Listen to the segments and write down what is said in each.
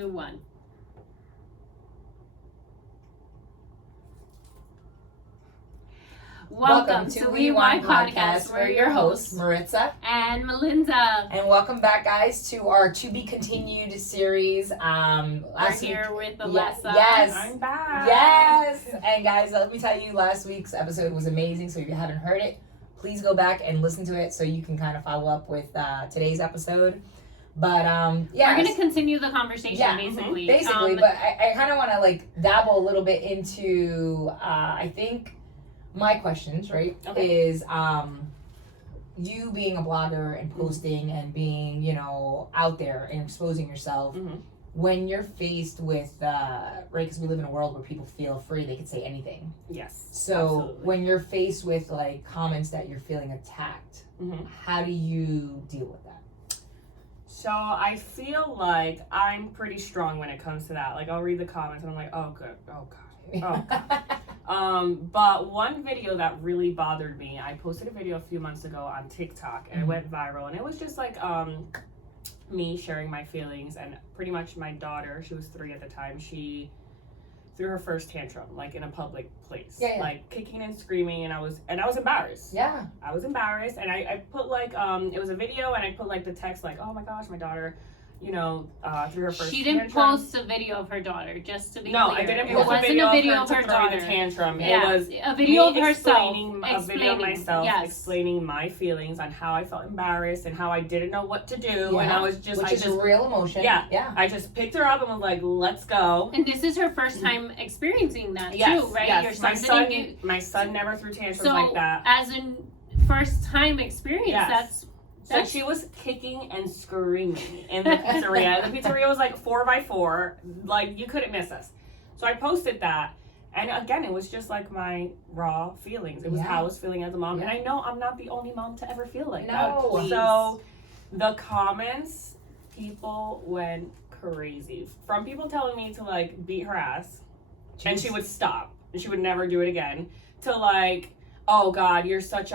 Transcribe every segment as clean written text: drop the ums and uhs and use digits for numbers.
2, 1. Welcome to Unwind Podcast. We're your hosts, Maritza and Melinda. And welcome back, guys, to our To Be Continued series. We're here with Alessa. Yes. I'm back. Yes. And guys, let me tell you, last week's episode was amazing. So if you haven't heard it, please go back and listen to it so you can kind of follow up with today's episode. But yeah, we're gonna continue the conversation basically. Basically, but I kind of want to like dabble a little bit into I think my questions, right? Okay. Is you being a blogger and posting and being, you know, out there and exposing yourself when you're faced with right, because we live in a world where people feel free, they can say anything. Yes. So absolutely. when you're faced with like comments that you're feeling attacked, how do you deal with that? So I feel like I'm pretty strong when it comes to that. Like I'll read the comments and I'm like, oh good, oh god, oh god. But one video that really bothered me, I posted a video a few months ago on TikTok and it went viral, and it was just like me sharing my feelings, and pretty much my daughter, she was 3 at the time, she threw her first tantrum like in a public place, like kicking and screaming, and I was embarrassed. I was embarrassed, and I put like it was a video, and I put like the text like, oh my gosh, my daughter, you know, through her first She didn't tantrum. post a video of her daughter, just to be No, clear. I didn't It post wasn't a video of her throwing daughter. the tantrum. Yeah. It was a video of me herself a video of myself explaining my feelings on how I felt embarrassed and how I didn't know what to do, and I was just, which is real emotion. Yeah. I just picked her up and was like, let's go. And this is her first time experiencing that too, right? Yes. Your My son never threw tantrums so, like that. As a first time experience, that's so she was kicking and screaming in the pizzeria. The pizzeria was like 4x4. Like, you couldn't miss us. So I posted that. And again, it was just like my raw feelings. It was how I was feeling as a mom. And I know I'm not the only mom to ever feel like that. Please. So the comments, people went crazy. From people telling me to like beat her ass. And she would stop. And she would never do it again. To like, oh God, you're such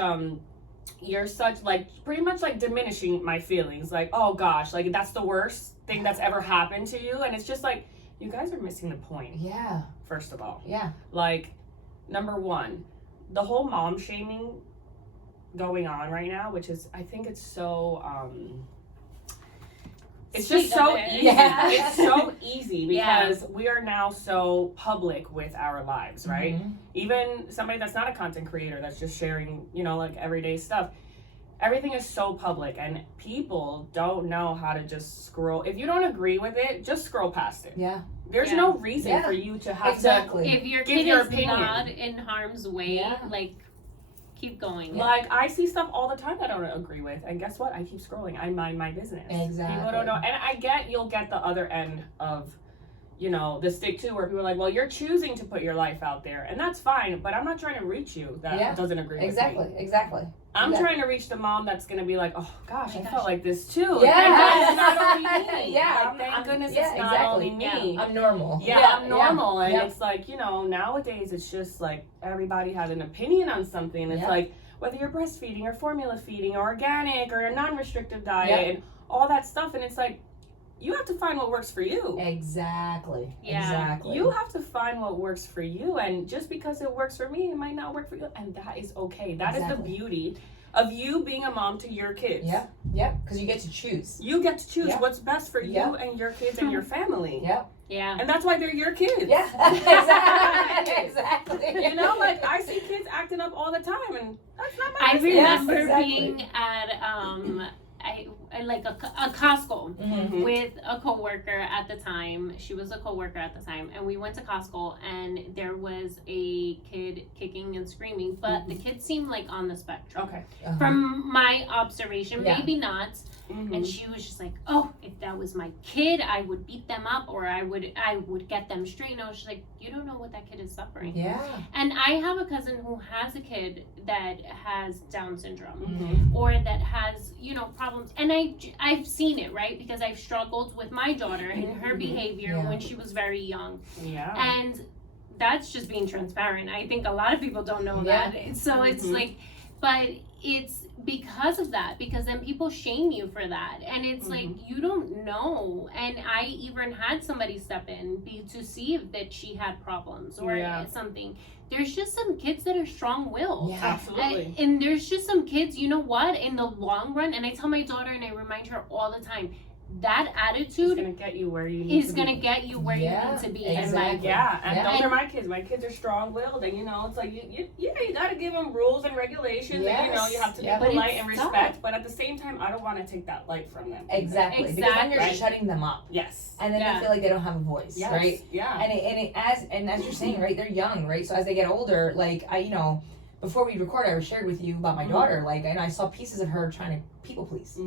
like pretty much like diminishing my feelings, like, oh gosh, like that's the worst thing that's ever happened to you. And it's just like, you guys are missing the point. First of all, like, number one, the whole mom shaming going on right now, which is, I think it's so it's just so easy. It's so easy because we are now so public with our lives, right? Even somebody that's not a content creator, that's just sharing, you know, like everyday stuff. Everything is so public, and people don't know how to just scroll. If you don't agree with it, just scroll past it. There's no reason for you to have to if your give kid your is opinion. not in harm's way, like, keep going. Like, I see stuff all the time that I don't agree with, and guess what? I keep scrolling. I mind my business. Exactly. People don't know, and I get you'll get the other end of, you know, the stick too, where people are like, well, you're choosing to put your life out there, and that's fine, but I'm not trying to reach you that doesn't agree with me. Exactly. I'm trying to reach the mom that's going to be like, oh gosh, I felt like this too. Yeah. Thank God it's not only me. Yeah. Thank goodness it's not only me. I'm normal. I'm normal. And it's like, you know, nowadays it's just like everybody has an opinion on something. It's like, whether you're breastfeeding or formula feeding or organic or a non-restrictive diet and all that stuff. And it's like, you have to find what works for you. Exactly. You have to find what works for you, and just because it works for me, it might not work for you, and that is okay. That is the beauty of you being a mom to your kids. Because you get to choose. You get to choose what's best for you and your kids and your family. And that's why they're your kids. Exactly. You know, like, I see kids acting up all the time, and that's not my business. I remember being at like a Costco with a coworker at the time. She was a coworker at the time, and we went to Costco, and there was a kid kicking and screaming, but the kid seemed like on the spectrum. From my observation, maybe not. And she was just like, oh, if that was my kid, I would beat them up, or I would get them straight. And I was just like, you don't know what that kid is suffering. And I have a cousin who has a kid that has Down syndrome or that has, you know, problems. And I've seen it, right? Because I've struggled with my daughter and her behavior when she was very young. And that's just being transparent. I think a lot of people don't know that. So it's like, but it's because of that, because then people shame you for that, and it's like, you don't know. And I even had somebody step in to see if that she had problems or something. There's just some kids that are strong-willed. Yeah, absolutely. And there's just some kids, you know what, in the long run, and I tell my daughter and I remind her all the time, that attitude is gonna get you where you need to be. Gonna get you where you need to be. Exactly. And those are my kids. My kids are strong-willed, and it's like you gotta give them rules and regulations. Yes. And you have to be polite and respect. But at the same time, I don't want to take that light from them. Exactly. Because then you're shutting them up. Yes. And then they feel like they don't have a voice, right? Yeah. And as you're saying, right, they're young, right? So as they get older, like before we record, I shared with you about my daughter, and I saw pieces of her trying to people please,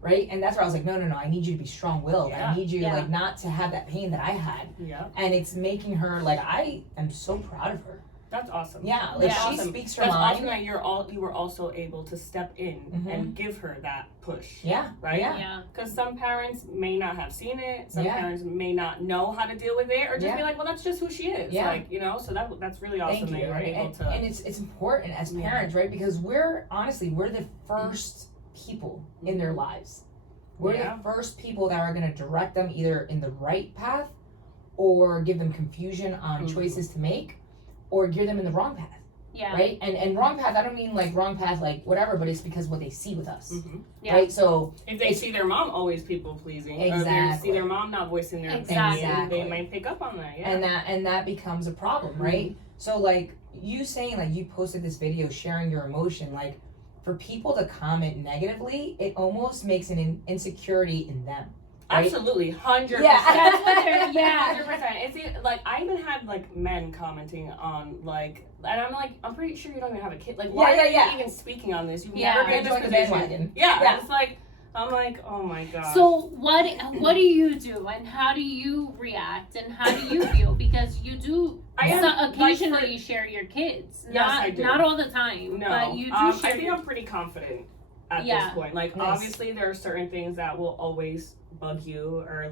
right? And that's where I was like, no, I need you to be strong-willed. I need you not to have that pain that I had. Yeah. And it's making her I am so proud of her. That's awesome. Yeah, she speaks her mind. That's mind. awesome that you were also able to step in and give her that push. Yeah. Right? Yeah. Because some parents may not have seen it. Some parents may not know how to deal with it, or just be like, well, that's just who she is. Yeah. So that's really awesome that you're able to. And it's important as parents, right? Because we're the first people in their lives. We're the first people that are going to direct them either in the right path or give them confusion on choices to make, or gear them in the wrong path. Yeah. Right? And wrong path, I don't mean wrong path whatever, but it's because what they see with us. Right? So if they see their mom always people pleasing, or they see their mom not voicing their opinion, they might pick up on that. Yeah. And that becomes a problem, right? So you saying you posted this video sharing your emotion, for people to comment negatively, it almost makes an insecurity in them. Right? Absolutely, 100%. Yeah, that's what they're, 100%. It's I even had men commenting on and I'm I'm pretty sure you don't even have a kid. Why are you even speaking on this? You've never been in this position. Yeah, it's I'm oh my god. So what do you do, and how do you react, and how do you feel? Because you do occasionally share your kids. Yes, I do. Not all the time. No, but you do share. I think I'm pretty confident at this point. Nice. Obviously there are certain things that will always bug you, or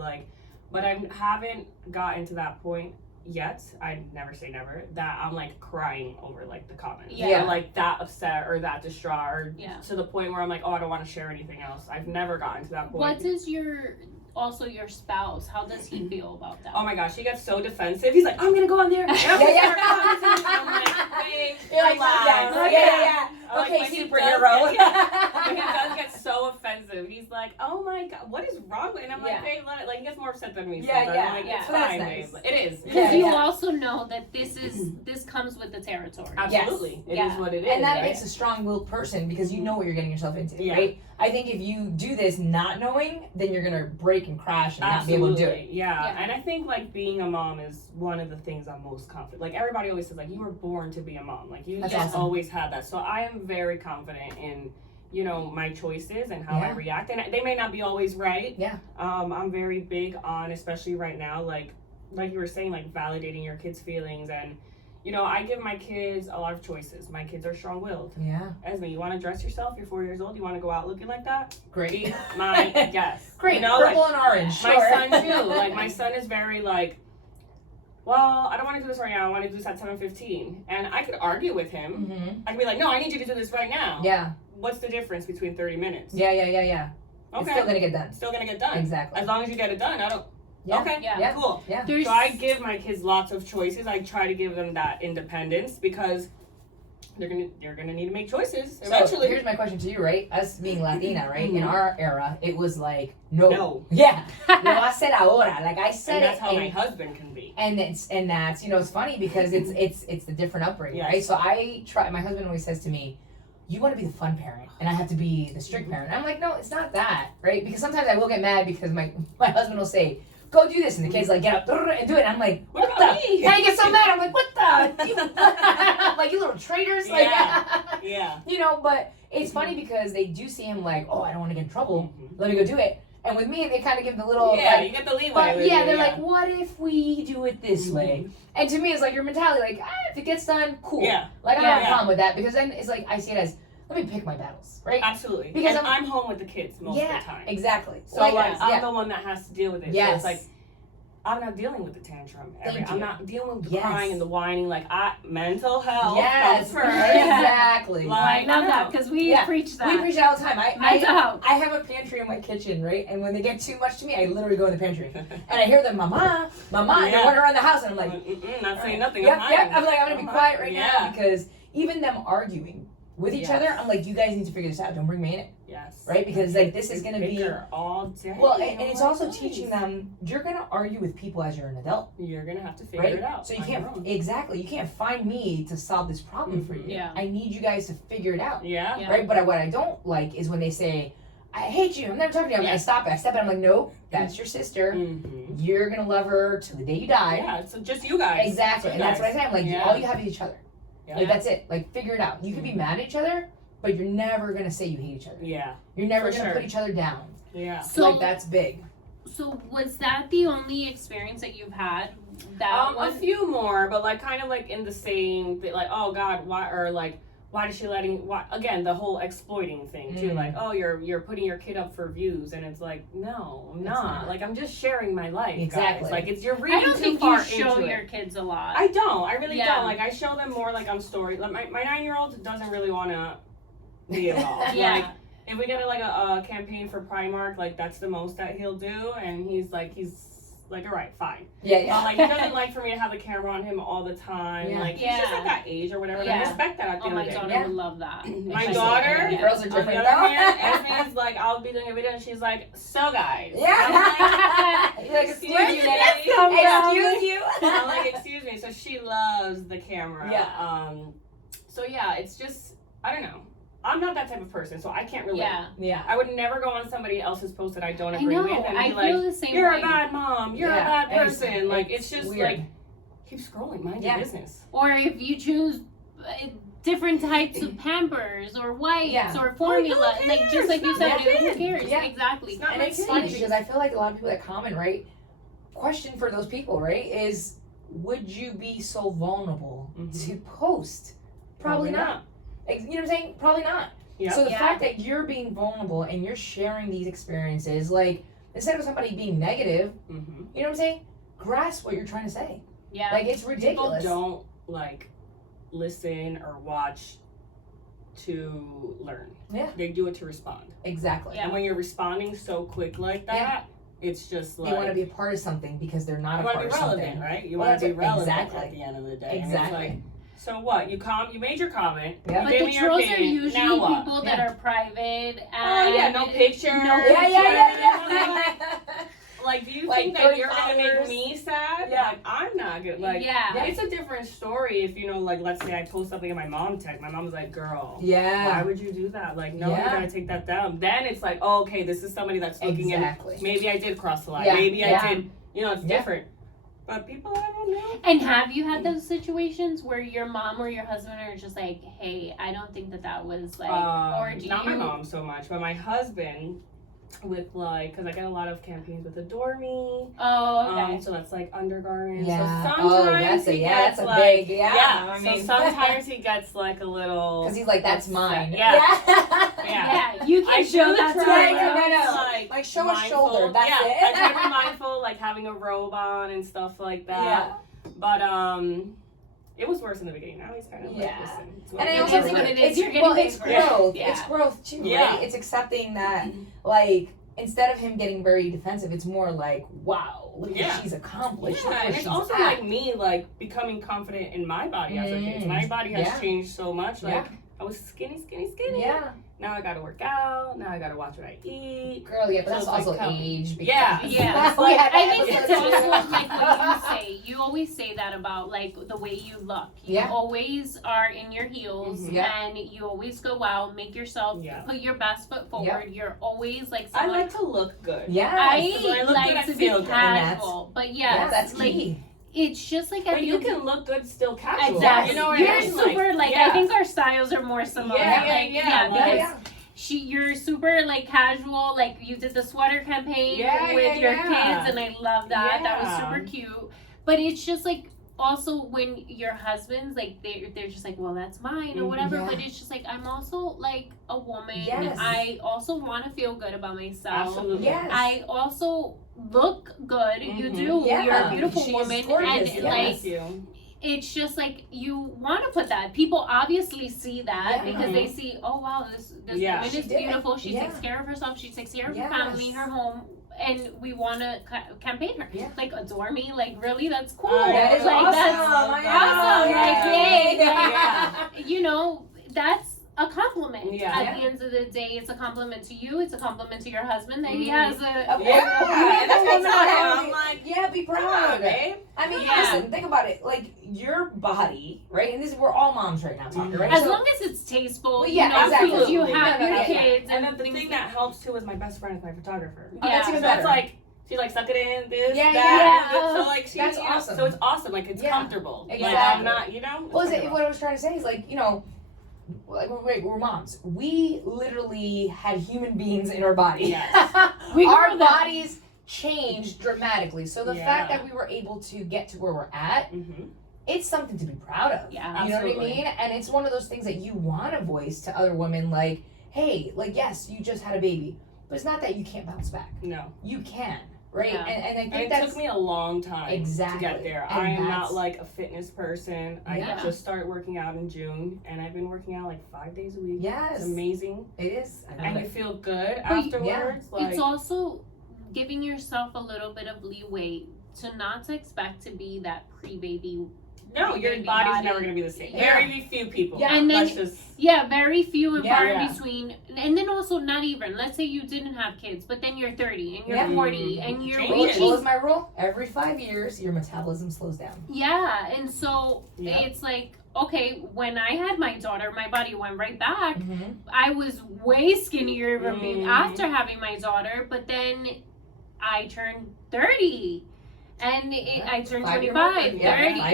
but I haven't gotten to that point yet. I never say never that I'm crying over the comments, or that upset or that distraught, or to the point where I'm oh, I don't want to share anything else. I've never gotten to that point. What is your spouse, how does he feel about that? Oh my gosh, he gets so defensive. He's I'm gonna go on there. I'm babe, yeah. Okay, superhero. He does get so offensive. He's oh my god, what is wrong with? And I'm babe, let it. He gets more upset than me. It's fine, babe. It is. Because you also know that this comes with the territory. Absolutely, it is what it is. And that makes a strong-willed person, because you know what you're getting yourself into, right? I think if you do this not knowing, then you're gonna break and crash and not be able to do it. Yeah, and I think being a mom is one of the things I'm most confident. Everybody always says you were born to be a mom. You That's just awesome. always had that. So I am very confident in my choices and how I react, and they may not be always right. Yeah. I'm very big on, especially right now, like you were saying, validating your kids' feelings, and I give my kids a lot of choices. My kids are strong-willed. Yeah. Esme, you want to dress yourself? You're 4 years old. You want to go out looking like that? Great. Be my guest. Great. Purple and orange. My son too. My son is very well, I don't want to do this right now. I want to do this at 7:15. And I could argue with him. Mm-hmm. I could be no, I need you to do this right now. Yeah. What's the difference between 30 minutes? Yeah. Okay. It's still gonna get done. Still gonna get done. Exactly. As long as you get it done, I don't. Yeah. Okay. Yeah. Cool. Yeah. So I give my kids lots of choices. I try to give them that independence, because they're gonna need to make choices eventually. So here's my question to you, right? Us being Latina, right? In our era, it was no. Yeah. No hacer ahora. I said and that's how my husband can be. And that's it's funny, because it's the different upbringing, right? So my husband always says to me, you want to be the fun parent, and I have to be the strict parent. And I'm no, it's not that, right? Because sometimes I will get mad, because my husband will say, go do this, and the kids get up and do it, and I'm what the? And I get so mad, I'm what the? You little traitors, but it's funny, because they do see him oh, I don't want to get in trouble, let me go do it. And with me, they kind of give the little you get the leeway. They're what if we do it this way? And to me, it's your mentality, if it gets done, cool. Yeah. I don't have a problem with that, because then it's I see it as, let me pick my battles, right? Absolutely. Because I'm home with the kids most of the time. Exactly. So I'm the one that has to deal with it. Yes. So I'm not dealing with the tantrum. Thank I'm you. not dealing with the Yes. crying and the whining. Like, mental health Yes, comes first. exactly. Like, I love that because we Yeah. preach that. We preach it all the time. Mental health. I have a pantry in my kitchen, right? And when they get too much to me, I literally go in the pantry. And I hear them, mama, and they're running around the house, and I'm like, not saying nothing. Yep, I'm yep. hiding. I'm like, I'm gonna be quiet right Yeah. now because even them arguing with each Yes. other, I'm like, you guys need to figure this out. Don't bring me in it, Yes. right? Because like this is gonna be bicker all day. well, and it's Oh my also goodness. teaching them you're gonna argue with people as you're an adult, You're gonna have to figure right? it out. So you on your can't own. exactly you can't find me to solve this problem for you. Yeah. I need you guys to figure it out, Yeah. Yeah. right? But what I don't like is when they say, I hate you. I'm never talking to you. I stop it. I step it. I'm like, no, that's your sister. Mm-hmm. You're gonna love her till the day you die. Yeah. So just you guys. Exactly, You and that's what I guys. say. I'm like, Yeah. all you have is each other. Yeah. Like that's it. Like figure it out. You can be mad at each other, but you're never gonna say you hate each other. Yeah. You're never For gonna sure. put each other down. Yeah. So, Like that's big. so was that the only experience that you've had? That A was few more, but like kind of like in the same, like, oh God, why, or like, why is she letting? Why again? The whole exploiting thing too. Mm. Like, oh, you're putting your kid up for views, and it's like, no, I'm It's not. not. Like, I'm just sharing my life. Exactly. Guys. Like, you're I reading don't too think far you show into your it. kids a lot. I don't. I really Yeah. don't. Like, I show them more like on story. Like my 9-year-old doesn't really want to be involved. Yeah. Like, if we get a campaign for Primark, like that's the most that he'll do, and he's like, all right, fine. Yeah, But like he doesn't like for me to have the camera on him all the time. Yeah. Like he's just at that age or whatever. And I Yeah. respect that at the Oh, end my of the day. daughter Yeah. would love that. My She's daughter, like, girls are on the different other though. hand, Esme's like, I'll be doing a video, and she's like, so guys. Yeah. I'm You're like, excuse where you, did Daddy. this come from? Yeah. Excuse you. I'm like, excuse me. So she loves the camera. Yeah. So yeah, it's just, I don't know. I'm not that type of person, so I can't relate. Yeah. Yeah. I would never go on somebody else's post that I don't I agree know. with and I be feel like, the same you're way. a bad mom, you're a Yeah. bad person. Like, it's just weird. like, keep scrolling, mind Yeah. your business. Or if you choose different types of Pampers or wipes Yeah. or formula, who like cares? just like you It's said, not my who kid. cares? Yeah. Exactly. It's not And my it's kid. funny because I feel like a lot of people that comment, right? Question for those people, right? Is would you be so vulnerable Mhm. to post? Probably not. You know what I'm saying? Probably not. Yep. So the Yeah. fact that you're being vulnerable and you're sharing these experiences, like instead of somebody being negative, Mm-hmm. you know what I'm saying? Grasp what you're trying to say. Yeah. Like it's People ridiculous. don't like listen or watch to learn. Yeah. They do it to respond. Exactly. Yeah. And when you're responding so quick like that, it's just like They want to be a part of something because they're not you a want part to of be relevant, something. right? You Well, want to be that's relevant exactly. at the end of the day. And it's Exactly. like, so what? You made your comment. Yeah. You But gave the me your trolls are opinion. usually Now what? people that Yeah. are private and Oh yeah, no picture. No Yeah, yeah. Like, do you Like think that 30 you're gonna make followers. me sad? Yeah. Like, I'm not good. Like, Yeah. it's a different story if like, let's say I post something and my mom text. My mom's like, "Girl, why Yeah. would you do that? Like, no, you Yeah. gotta take that down." Then it's like, oh, okay, this is somebody that's looking Exactly. in. Maybe I did cross the line. Yeah. Maybe Yeah. I did. It's Yeah. different. But people, I don't know. And have you had those situations where your mom or your husband are just like, "Hey, I don't think that was like," or do Not you? my mom so much, but my husband. With because I get a lot of campaigns with Adore Me. Oh, okay. So that's like undergarments. Yeah. So Oh, sometimes that's a he yeah. gets That's a like, big yeah. yeah. I mean, So sometimes he gets like a little. because he's like, that's mine. Yeah. Yeah. Yeah, you can I show do that to try him. No. Like, show a mindful. shoulder, that's yeah, it. I try to be mindful, like having a robe on and stuff like that. Yeah. But it was worse in the beginning. Now he's kind of like, Yeah. listen. It's And I It also is think what it is. it's You're getting it's bigger. growth. Yeah. It's growth too, Yeah. right? It's accepting that, like, instead of him getting very defensive, it's more like, wow, look at Yeah. what she's accomplished. Yeah, Look where and it's she's also at. like me, like becoming confident in my body as a kid. My body has Yeah. changed so much. Like Yeah. I was skinny. Yeah, Now I gotta work out. Now I gotta watch what I eat. girl. Yeah, but So that's it's like also coming. age. Yeah. because- Yeah. We had that I think it's episode also too. like what you say. You always say that about like the way you look. You Yeah. always are in your heels, Mhm. Yeah. and you always go out, make yourself Yeah. put your best foot forward. You're always like I someone. like to look good. Yeah, I When I look good, I like to feel be good. casual, but yeah, yes, that's like key. it's just like I But you think can look good still casual. exactly. You know what You're I mean? super like yeah. I think our styles are more similar. Yeah, like, yeah, because Yeah. you're super like casual, like you did the sweater campaign Yeah, with yeah, your yeah. kids, and I love that. That was Yeah. super cute. But it's just like also when your husband's like they're just like, well, that's mine or whatever. Yeah. But it's just like I'm also like a woman. Yes. I also want to feel good about myself. Absolutely. Yes. I also look good. You do. Yeah. You're a beautiful She's woman, gorgeous, and yes. like it's just like you want to put that. People obviously see that because they see, oh wow, this woman is beautiful. She takes care of herself. She takes care of her family, her home. And we want to campaign her. Like, adore me. Like, really? That's cool. That is like, awesome. That's awesome. Like, yay. You know, that's a compliment. At the end of the day, it's a compliment to you. It's a compliment to your husband that he has a I'm like, be proud, babe. I mean, listen, think about it. Like, your body, right? And we're all moms right now talking, right? As long as it's tasteful, well, exactly. Because you have your kids. And then the thing that helps too is my best friend is my photographer. That's even so better. It's like, she like suck it in, this, that. Yeah. So like, that's awesome. So it's awesome. Like, it's comfortable. Exactly. Like, I'm not, you know. What I was trying to say is, like, you know, like, we're moms. We literally had human beings in our body. Yes. Our bodies changed dramatically. So the fact that we were able to get to where we're at, it's something to be proud of. Yeah, you know what I mean? And it's one of those things that you want to voice to other women, like, hey, like, yes, you just had a baby, but it's not that you can't bounce back. No. You can. Right? Yeah. And I think it took me a long time to get there. I am not like a fitness person. I just started working out in June, and I've been working out like 5 days a week. Yes. It's amazing. It is. And you feel good afterwards. Like, it's also giving yourself a little bit of leeway to not to expect to be that pre-baby. No, your body's never going to be the same. Very few people. Yeah. And then, very few and far in between. And then also not even, let's say you didn't have kids, but then you're 30 and you're 40 and you're reaching. What was my rule? Every 5 years, your metabolism slows down. Yeah, and so it's like, okay, when I had my daughter, my body went right back. I was way skinnier after having my daughter, but then I turned 30. And I turned 25, 30. I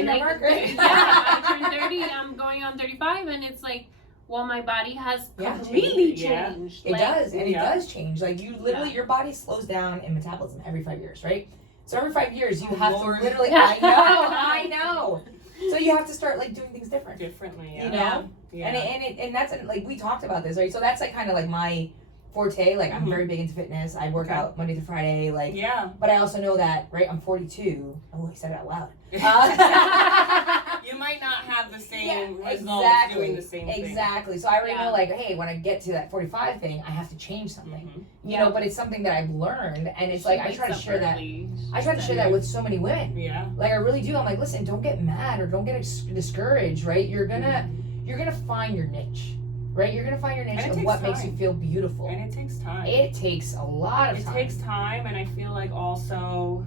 turned 30, I'm going on 35, and it's like, well, my body has completely changed. It does, and it does change. Like, you literally, your body slows down in metabolism every 5 years, right? So every 5 years, you have to literally, I know. So you have to start, like, doing things differently, you know? And that's, like, we talked about this, right? So that's, like, kind of like my forte. Like, I'm very big into fitness. I work out Monday through Friday, like, but I also know that, right, I'm 42. Oh, I said it out loud. You might not have the same results doing the same thing. Exactly. So I already know, like, hey, when I get to that 45 thing, I have to change something. You know, but it's something that I've learned, and it's like, I try to share that. I try to share that with so many women. Yeah. Like, I really do. I'm like, listen, don't get mad or don't get discouraged, right? You're gonna find your niche. Right? You're going to find your niche of what makes you feel beautiful. And it takes time. It takes a lot of time. It takes time, and I feel like also,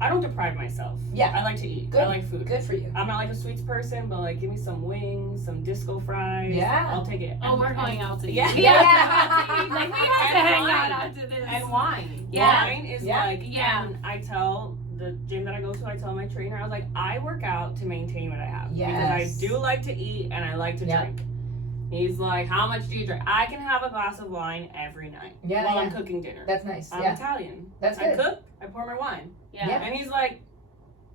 I don't deprive myself. Yeah. I like to eat. Good. I like food. Good for you. I'm not like a sweets person, but like, give me some wings, some disco fries. Yeah. I'll take it. Oh, we're going out to eat. Yeah. Like, we have to hang out after this. And wine. Yeah. Wine is like, and I tell the gym that I go to, I tell my trainer, I was like, I work out to maintain what I have. Yes. Because I do like to eat, and I like to drink. He's like, how much do you drink? I can have a glass of wine every night while I'm cooking dinner. That's nice. I'm Italian. That's good. I cook, I pour my wine. Yeah. And he's like,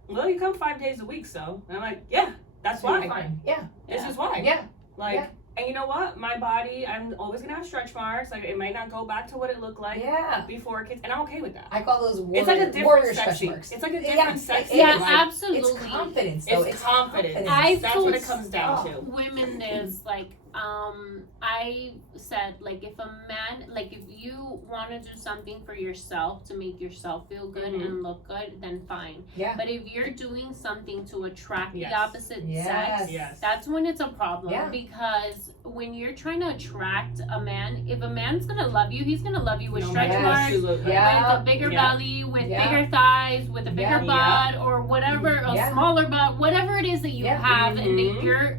well, you come 5 days a week, so. And I'm like, yeah, that's why. Fine. Yeah. This is why. Yeah. Like, and you know what? My body, I'm always going to have stretch marks. Like, it might not go back to what it looked like before kids. And I'm okay with that. I call those it's like a different stretch marks. It's like a different sexy. Yeah, like, absolutely. It's confidence, though. It's confidence. That's what it comes down to. Women is like, I said, like, if a man, like, if you want to do something for yourself to make yourself feel good and look good, then fine. Yeah. But if you're doing something to attract the opposite sex, Yes. that's when it's a problem. Yeah. Because when you're trying to attract a man, if a man's gonna love you, he's gonna love you with No, stretch marks, with a bigger belly, with bigger thighs, with a bigger butt, or whatever, a smaller butt, whatever it is that you have and that you're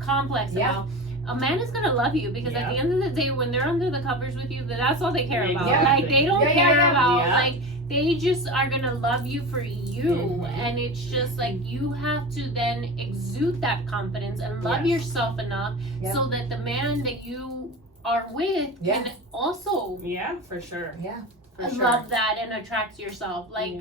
complex about. A man is gonna love you because at the end of the day, when they're under the covers with you, that's all they care about. Like, they don't care about like, they just are gonna love you for you. And it's just like, you have to then exude that confidence and love yourself enough so that the man that you are with can also for sure. Love that and attract yourself, like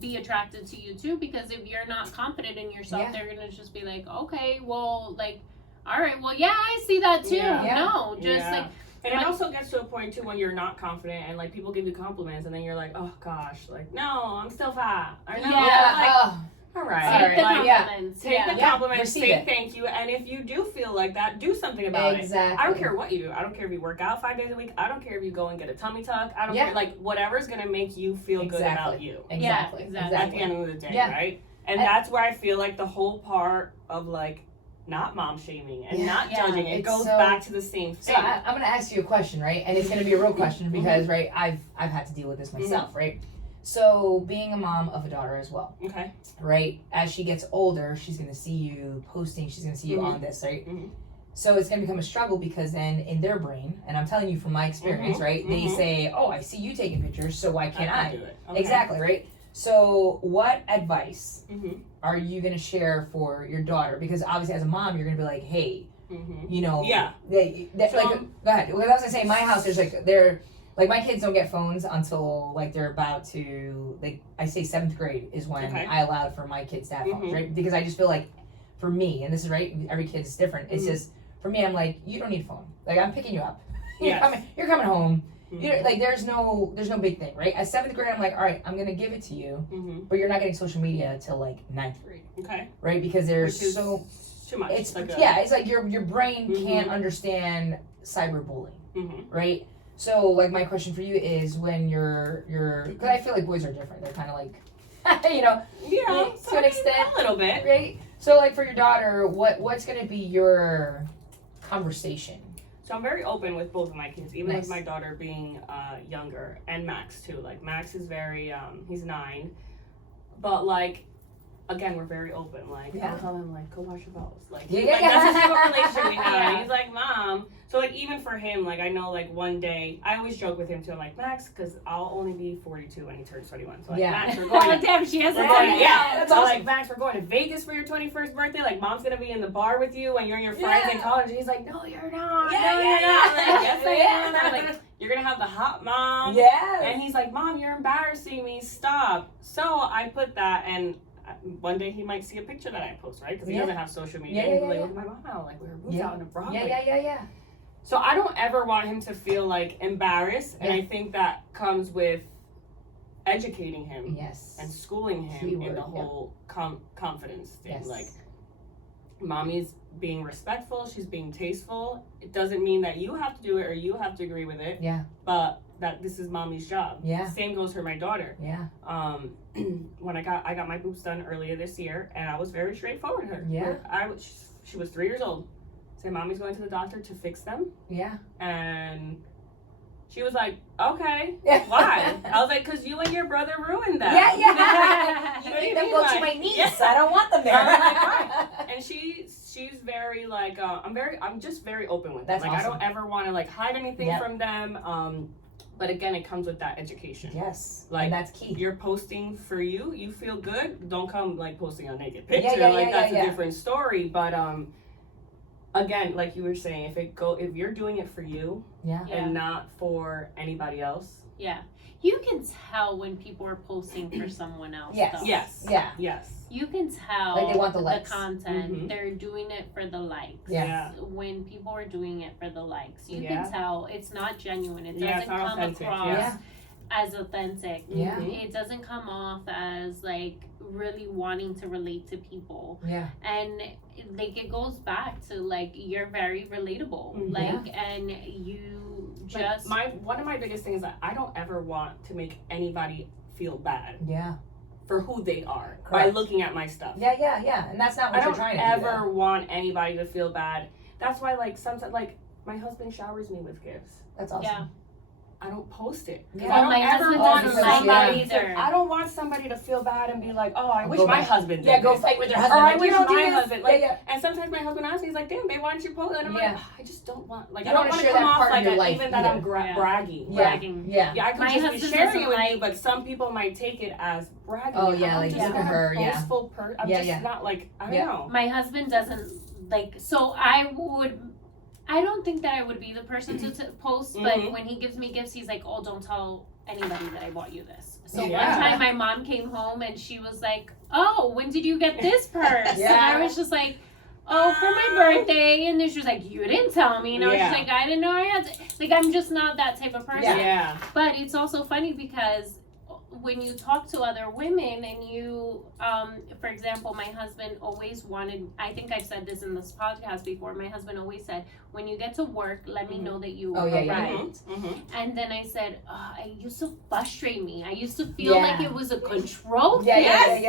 be attracted to you too, because if you're not confident in yourself, they're gonna just be like, okay, well, like, all right, well, I see that too. No, just like, And it also gets to a point too when you're not confident and like people give you compliments and then you're like, oh gosh, like no, I'm still fat. Or no, like, all right. Take the compliments. Take the compliments, receive say it. thank you, and if you do feel like that, do something about it. I don't care what you do. I don't care if you work out 5 days a week. I don't care if you go and get a tummy tuck. I don't care, like whatever's gonna make you feel good about you. Exactly. At the end of the day, right? And that's where I feel like the whole part of like not mom shaming and not judging, it goes back to the same thing. So I'm gonna ask you a question, right? And it's gonna be a real question because right, I've had to deal with this myself, right? So being a mom of a daughter as well. Okay. Right? As she gets older, she's gonna see you posting, she's gonna see you on this, right? So it's gonna become a struggle because then in their brain, and I'm telling you from my experience, right? They say, oh, I see you taking pictures, so why can't I? Do it. Okay. Exactly, right? So what advice are you gonna share for your daughter? Because obviously as a mom, you're gonna be like, hey, you know, like, go ahead. Well, I was gonna say, my house, there's like my kids don't get phones until like they're about to, like, I say 7th grade is when I allowed for my kids to have phones, right? Because I just feel like for me, and this is right, every kid's different. It's just for me, I'm like, you don't need a phone. Like I'm picking you up. You're coming home. You're, like there's no big thing, right? At 7th grade, I'm like, all right, I'm gonna give it to you, but you're not getting social media till like 9th grade. Okay. Right? Because there's so too much. It's it's like your brain can't understand cyberbullying, right? So, like, my question for you is when you're, because I feel like boys are different. They're kind of like, you know, to an extent, a little bit, right? So, like, for your daughter, what's going to be your conversation? So I'm very open with both of my kids, even with my daughter being younger, and Max too. Like Max is very, he's 9, but like, again, we're very open. Like I'll tell him like, go wash your balls. Like, that's the type of relationship we have. And he's like, Mom. So like even for him, like I know like one day, I always joke with him too. I'm like, Max, because I'll only be 42 when he turns 21. So like, Max, we're going. Damn, she has a that's awesome. Like Max, we're going to Vegas for your 21st birthday. Like Mom's gonna be in the bar with you when you're and your friends in college. And he's like, no, you're not. Like, yes, I am. I'm like, you're gonna have the hot mom. And he's like, Mom, you're embarrassing me. Stop. So I put that, and one day he might see a picture that I post, right? Because he doesn't have social media. And he'll be like, look at my mom now. Like we were moved out in a Broadway. So I don't ever want him to feel like embarrassed, and I think that comes with educating him and schooling him in the whole confidence thing. Like, mommy's being respectful, she's being tasteful. It doesn't mean that you have to do it or you have to agree with it. But that this is mommy's job. Same goes for my daughter. When I got my boobs done earlier this year, and I was very straightforward with her. She was 3 years old. Said mommy's going to the doctor to fix them. And she was like, okay. Why? I was like, because you and your brother ruined them. You made them go to my niece. I don't want them there. And she's very like, I'm just very open with them. That's like awesome. I don't ever want to like hide anything from them. But again, it comes with that education. Like, and that's key. You're posting for you. You feel good. Don't come like posting a naked picture. That's a different story. But again, like you were saying, if you're doing it for you and not for anybody else. You can tell when people are posting for someone else. Yes. You can tell like they want the likes. Content. They're doing it for the likes. When people are doing it for the likes, you can tell it's not genuine. It doesn't come across as authentic. It doesn't come off as like really wanting to relate to people. And like it goes back to like you're very relatable. And you just one of my biggest things is that I don't ever want to make anybody feel bad. For who they are by looking at my stuff. And that's not what you're trying to do. I don't ever want anybody to feel bad. That's why like sometimes like my husband showers me with gifts. That's awesome. I don't post it. I don't ever want somebody either. I don't want somebody to feel bad and be like, oh, I wish my husband did. Go fight with your husband. Or I wish my husband. Like, and sometimes my husband asks me, he's like, damn, babe, why don't you post it? And I'm like, I just don't want, like, I don't want to come off like even that I'm bragging. I could just be sharing it with you, but some people might take it as bragging. Oh, yeah, like, look at her, I'm just not like, I don't know. My husband doesn't, like, so I don't think that I would be the person to post, but when he gives me gifts, he's like, oh, don't tell anybody that I bought you this. So one time my mom came home and she was like, oh, when did you get this purse? And I was just like, oh, for my birthday. And then she was like, you didn't tell me. And I was just like, I didn't know I had to. Like, I'm just not that type of person. Yeah. But it's also funny because when you talk to other women and you, for example, my husband always wanted, I think I've said this in this podcast before, my husband always said, when you get to work, let me know that you arrived. And then I said, it used to frustrate me. I used to feel like it was a control. Yes.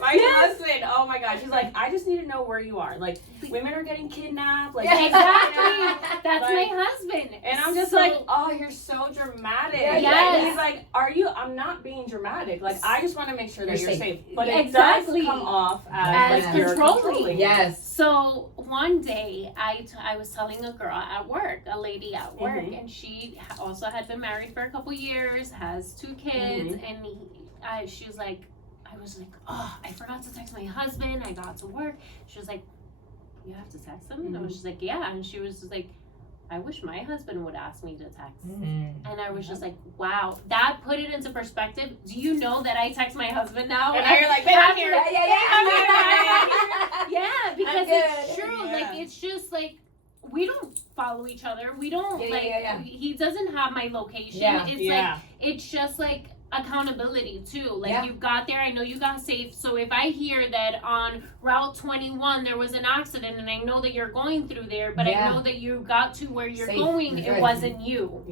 My husband, oh my gosh, he's like, I just need to know where you are. Like, women are getting kidnapped. Like, exactly. That's like, my husband. And I'm just like, oh, you're so dramatic. Yes. He's like, I'm not being dramatic. Like, I just want to make sure that you're safe. But it does come off as like, you're controlling. Yes. So one day I was telling a girl at work, a lady at work, and she also had been married for a couple years, has 2 kids, and she was like, I was like, oh, I forgot to text my husband. I got to work. She was like, you have to text him? And I was just like, yeah. And she was just like, I wish my husband would ask me to text. And I was just like, wow, that put it into perspective. Do you know that I text my husband now? And you're like, babe, I'm here. Yeah, because it's true. Like, it's just like, we don't follow each other. We don't, he doesn't have my location. It's like, it's just like, accountability too. Like you got there, I know you got safe. So if I hear that on Route 21 there was an accident and I know that you're going through there, but I know that you got to where you're going, it wasn't you.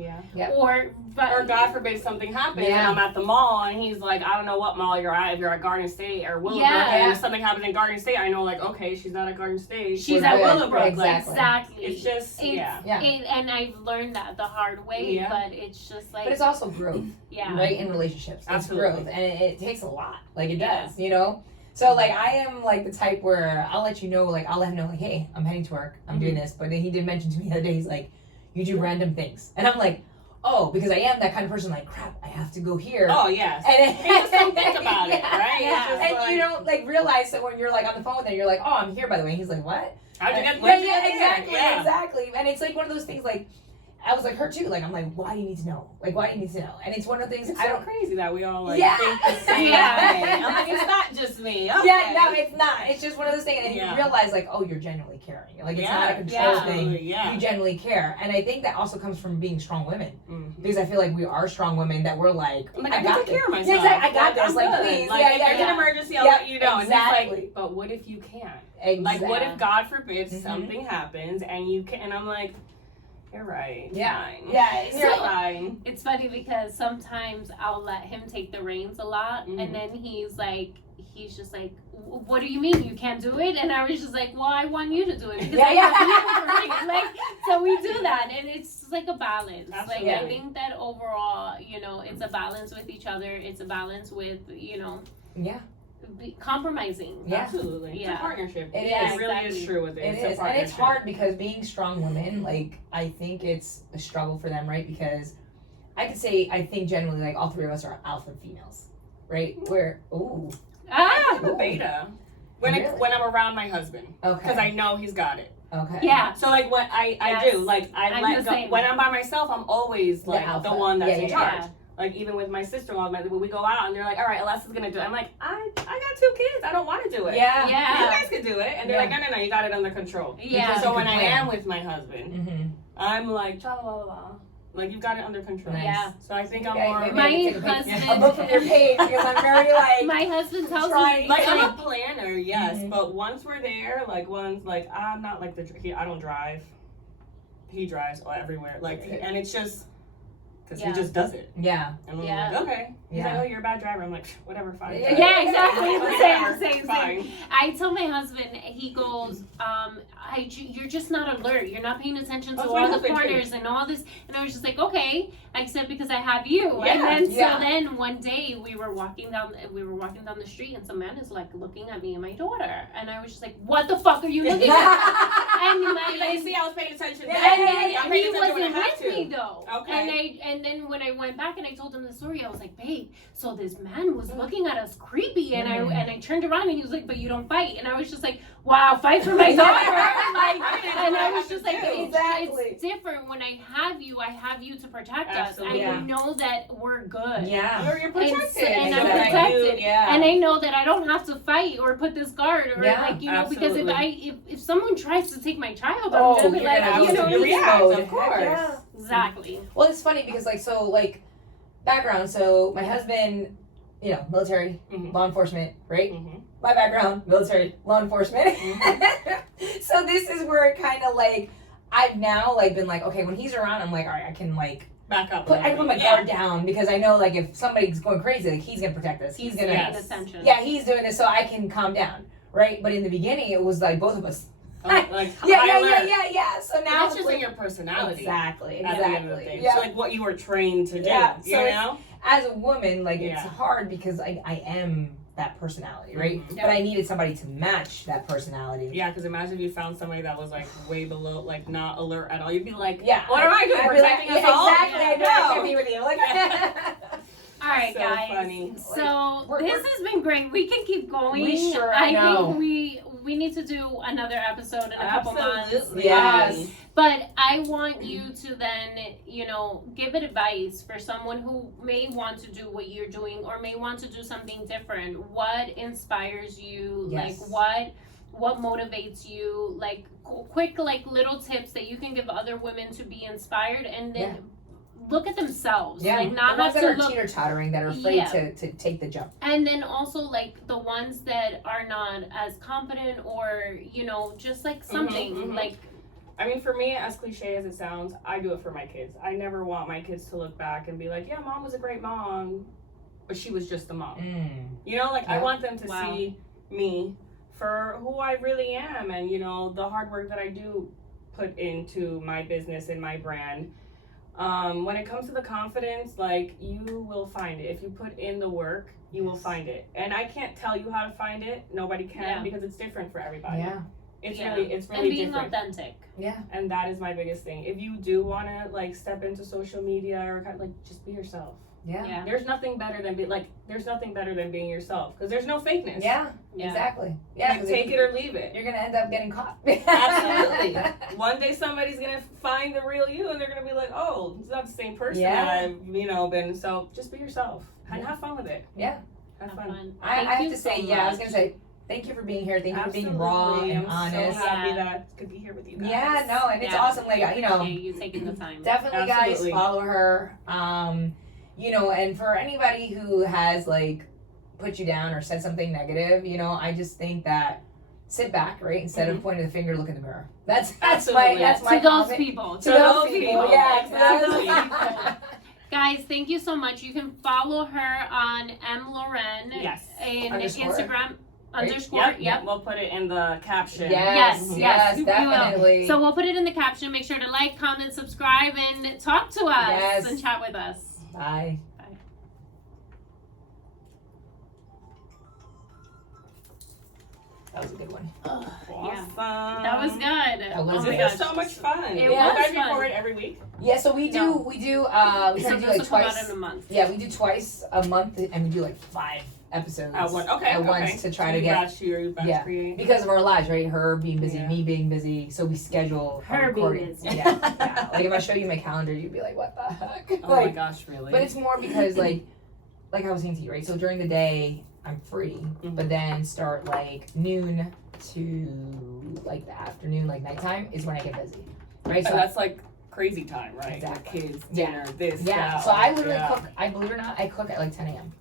Or God forbid something happens and I'm at the mall and he's like, I don't know what mall you're at, if you're at Garden State or Willowbrook, and if something happens in Garden State, I know like, okay, she's not at Garden State, she's at Willowbrook. Exactly. It's just and I've learned that the hard way, but it's just like, but it's also growth. Right, in relationships. It's growth, and it takes a lot. Like, it does, you know? So, like, I am, like, the type where I'll let you know, like, I'll let him know, like, hey, I'm heading to work. I'm doing this. But then he did mention to me the other day, he's like, you do random things. And I'm like, oh, because I am that kind of person, like, crap, I have to go here. Oh, yes. And you just don't think about it, right? And like, you don't, like, realize that when you're, like, on the phone with him, you're like, oh, I'm here, by the way. And he's like, what? How'd you get exactly. And it's, like, one of those things, like, I was like her too. Like, I'm like, why do you need to know? Like, why do you need to know? And it's one of the things. It's so crazy that we all like think the same way. I'm like, it's not just me. Okay. Yeah, no, it's not. It's just one of those things, and you realize like, oh, you're genuinely caring. Like, it's not a control thing. You genuinely care, and I think that also comes from being strong women, because I feel like we are strong women that we're like, I got to take care of myself. Yeah, I got this. Like, please. Like, if there's an emergency, I'll let you know. Exactly. And he's like, but what if you can't? Like, what if God forbid something happens and you can? And I'm like, you're right. You're fine. It's funny because sometimes I'll let him take the reins a lot, and then he's just like, what do you mean you can't do it? And I was just like, well, I want you to do it because like, so we do that, and it's like a balance. Absolutely. Like, I think that overall, you know, it's a balance with each other. It's a balance with, you know, compromising. Absolutely. It's a partnership. It really is true with it. It is. And it's hard because being strong women, like, I think it's a struggle for them, right? Because I could say, I think generally, like, all 3 of us are alpha females, right? We're, I'm the beta. When I'm around my husband. Okay. Because I know he's got it. Okay. Yeah. So, like, what I do, like, I let go. When I'm by myself, I'm always, like, the one that's in charge. Like, even with my sister-in-law, when we go out and they're like, all right, Alessa's going to do it. I'm like, I got 2 kids. I don't want to do it. You guys can do it. And they're like, no, you got it under control. So when I am with my husband, I'm like, cha la la la. Like, you've got it under control. Yeah. So I think I'm more... My husband... A book from your page, because I'm very, like... My husband tells me... Like, I'm a planner, yes. But once we're there, like, I'm not like I don't drive. He drives everywhere. Like, and it's just... Because he just does it. Yeah. And I'm like, okay. He's like, oh, you're a bad driver. I'm like, whatever, fine. Yeah, exactly. Same. I tell my husband, he goes, you're just not alert. You're not paying attention to all the corners and all this. And I was just like, okay. I said, because I have you. Yeah. And then, so then one day we were walking down the street and some man is like looking at me and my daughter. And I was just like, what the fuck are you looking at? And you see, I was paying attention. And he wasn't with me though. Okay. And then when I went back and I told him the story, I was like, babe, so this man was looking at us creepy, and I turned around and he was like, but you don't fight. And I was just like, wow, fight for my daughter. And I was just like, Exactly. it's different when I have you to protect Absolutely. us. And you know that we're good. Yeah. You're protected. And I'm Exactly. protected. Yeah. And I know that I don't have to fight or put this guard or because absolutely. if someone tries to take my child, Oh, I'm gonna be you're like, gonna you know, absolutely react, of course. Yeah. exactly. Well, it's funny because background. So my husband, military, law enforcement, right? Mm-hmm. My background, military, law enforcement. So this is where it kind of I've now been okay, when he's around, I'm all right, I can Back up. I put my guard down because I know if somebody's going crazy, he's gonna protect us. He's gonna paying attention. Yeah, he's doing this so I can calm down, right? But in the beginning, it was both of us. Yeah. So now That's just in your personality. Exactly. At the end of the day. Yeah. So what you were trained to do. Yeah, You so know? As a woman, it's Yeah. hard because I am that personality, right? Mhm. Yeah. But I needed somebody to match that personality. Yeah, because imagine if you found somebody that was way below, not alert at all. You'd be like, Yeah. what am I doing? I'd be Protecting us all? Exactly. I know. I No. can't be with you. All right, So guys. funny. So We're- this has been great. We can keep going. We sure I know. think we need to do another episode in a couple months. Absolutely. Yes. But I want you to then, give advice for someone who may want to do what you're doing or may want to do something different. What inspires you? Yes. What motivates you? Quick, little tips that you can give other women to be inspired and then look at themselves. Yeah. Not the ones have that to are look. teeter-tottering, that are afraid Yeah. to take the jump. And then also the ones that are not as competent or, just something mhm. I mean, for me, as cliche as it sounds, I do it for my kids. I never want my kids to look back and be like, yeah, mom was a great mom, but she was just a mom. I want them to see me for who I really am and, the hard work that I do put into my business and my brand. When it comes to the confidence, you will find it. If you put in the work, you will find it. And I can't tell you how to find it. Nobody can because it's different for everybody. Yeah. It's Yeah. really and being different. authentic. Yeah. And that is my biggest thing. If you do want to step into social media or just be yourself. Yeah. There's nothing better than being yourself because there's no fakeness. Yeah. Yeah. Exactly. Yeah. Take it or leave it. You're gonna end up getting caught. Absolutely. One day somebody's gonna find the real you and they're gonna be like, oh, it's not the same person Yeah. that I've been. So just be yourself and have fun with it. Yeah. Have fun. I Thank have you to so say, I was much. gonna say, thank you for being here. Thank you for being Absolutely. raw and I'm honest. so happy Yeah. that I could be here with you guys. Yeah, no, and it's awesome. Appreciate you taking the time. Definitely, Absolutely. guys, follow her. And for anybody who has put you down or said something negative, I just think that sit back, right? Instead of pointing the finger, look in the mirror. That's Absolutely. my to those comment. people. To those people, yeah, Exactly. exactly. Guys, thank you so much. You can follow her on MLauren Yes. in Underscore. Instagram. Right? Underscore. Yep. We'll put it in the caption. Yes, Yes, yes, we will. definitely. So we'll put it in the caption. Make sure to like, comment, subscribe, and talk to us Yes. and chat with us. Bye. That was a good one. Awesome. That was good. That was oh good. my This gosh. is so much fun. It You was guys fun. record every week? Yeah, so we No. do we try So to do this will come out twice. in a month. Yeah, we do twice a month, and we do 5 episodes At once to try to get create. because of our lives, right? Her being busy, Yeah. me being busy, so we schedule our Her being recording. busy. Yeah. If I show you my calendar, you'd be like, "What the heck?" Oh my gosh, really? But it's more because like I was saying to you, right? So during the day, I'm free, but then start noon to the afternoon, nighttime is when I get busy, right? So and that's crazy time, right? Exactly. Kids, dinner, this, yeah. that. So I literally yeah. cook. I believe it or not, I cook at 10 a.m.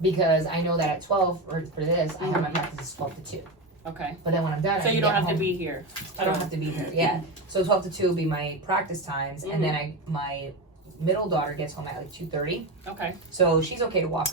because I know that at 12 or for this, I have my practice 12 to 2. Okay. But then when I'm done, So I you can don't get have home. to be here. I don't have to be here. Yeah. So 12 to 2 will be my practice times, and then my middle daughter gets home at 2:30. Okay. So she's okay to walk